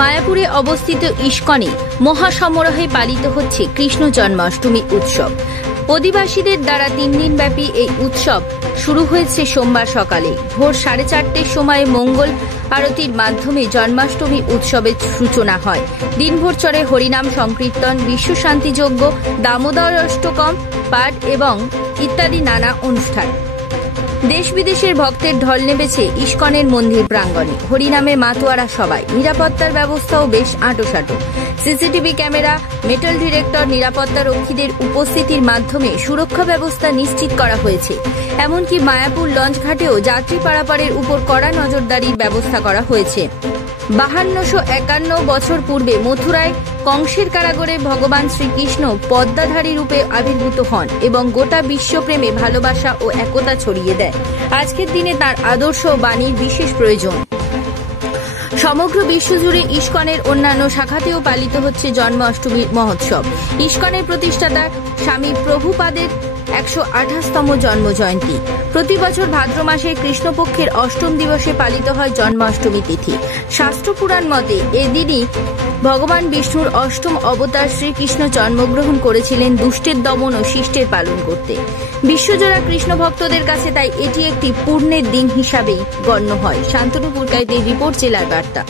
মায়াপুরে অবস্থিত ইস্কনে মহাসমারোহে পালিত হচ্ছে কৃষ্ণ জন্মাষ্টমী উৎসব। অধিবাসীদের দ্বারা 3 দিনব্যাপী এই উৎসব শুরু হয়েছে সোমবার সকালে ভোর 4:30টার সময় মঙ্গল আরতির মাধ্যমে জন্মাষ্টমী উৎসবের সূচনা হয়। দিনভর চলে হরিনাম সংকীর্তন, বিশ্বশান্তিযজ্ঞ, দামোদর অষ্টকম পাঠ এবং ইত্যাদি নানা অনুষ্ঠান। দেশ বিদেশের ভক্তের ঢল নেমেছে ইস্কনের মন্দির প্রাঙ্গণে। হরিনামে মাতোয়ারা সবাই। নিরাপত্তার ব্যবস্থাও বেশ আঁটোসাঁটো। সিসিটিভি ক্যামেরা, মেটাল ডিটেক্টর, নিরাপত্তা রক্ষীদের উপস্থিতির মাধ্যমে সুরক্ষা ব্যবস্থা নিশ্চিত করা হয়েছে। এমনকি মায়াপুর লঞ্চ ঘাটেও যাত্রী পারাপারের উপর কড়া নজরদারির ব্যবস্থা করা হয়েছে। 5251 বছর পূর্বে মথুরায় কংসের কারাগারে ভগবান শ্রীকৃষ্ণ পদ্মাধারী রূপে আবির্ভূত হন এবং গোটা বিশ্বপ্রেমে ভালোবাসা ও একতা ছড়িয়ে দেয়। আজকের দিনে তার আদর্শ ও বাণীর বিশেষ প্রয়োজন। সমগ্র বিশ্বজুড়ে ইস্কনের অন্যান্য শাখাতেও পালিত হচ্ছে জন্মাষ্টমী মহোৎসব। ইস্কনের প্রতিষ্ঠাতা স্বামী প্রভুপাদের 128তম জন্মজয়ন্তী। প্রতি বছর ভাদ্র মাসের কৃষ্ণপক্ষের অষ্টম দিবসে পালিত হয় জন্মাষ্টমী তিথি। শাস্ত্রপুরাণ মতে এদিনই ভগবান বিষ্ণুর অষ্টম অবতার শ্রীকৃষ্ণ জন্মগ্রহণ করেছিলেন দুষ্টের দমন ও শিষ্টের পালন করতে। বিশ্বজোড়া কৃষ্ণ ভক্তদের কাছে তাই এটি একটি পুণ্যের দিন হিসাবেই গণ্য হয়। শান্তনু পুরকাইতের রিপোর্ট, জেলার বার্তা।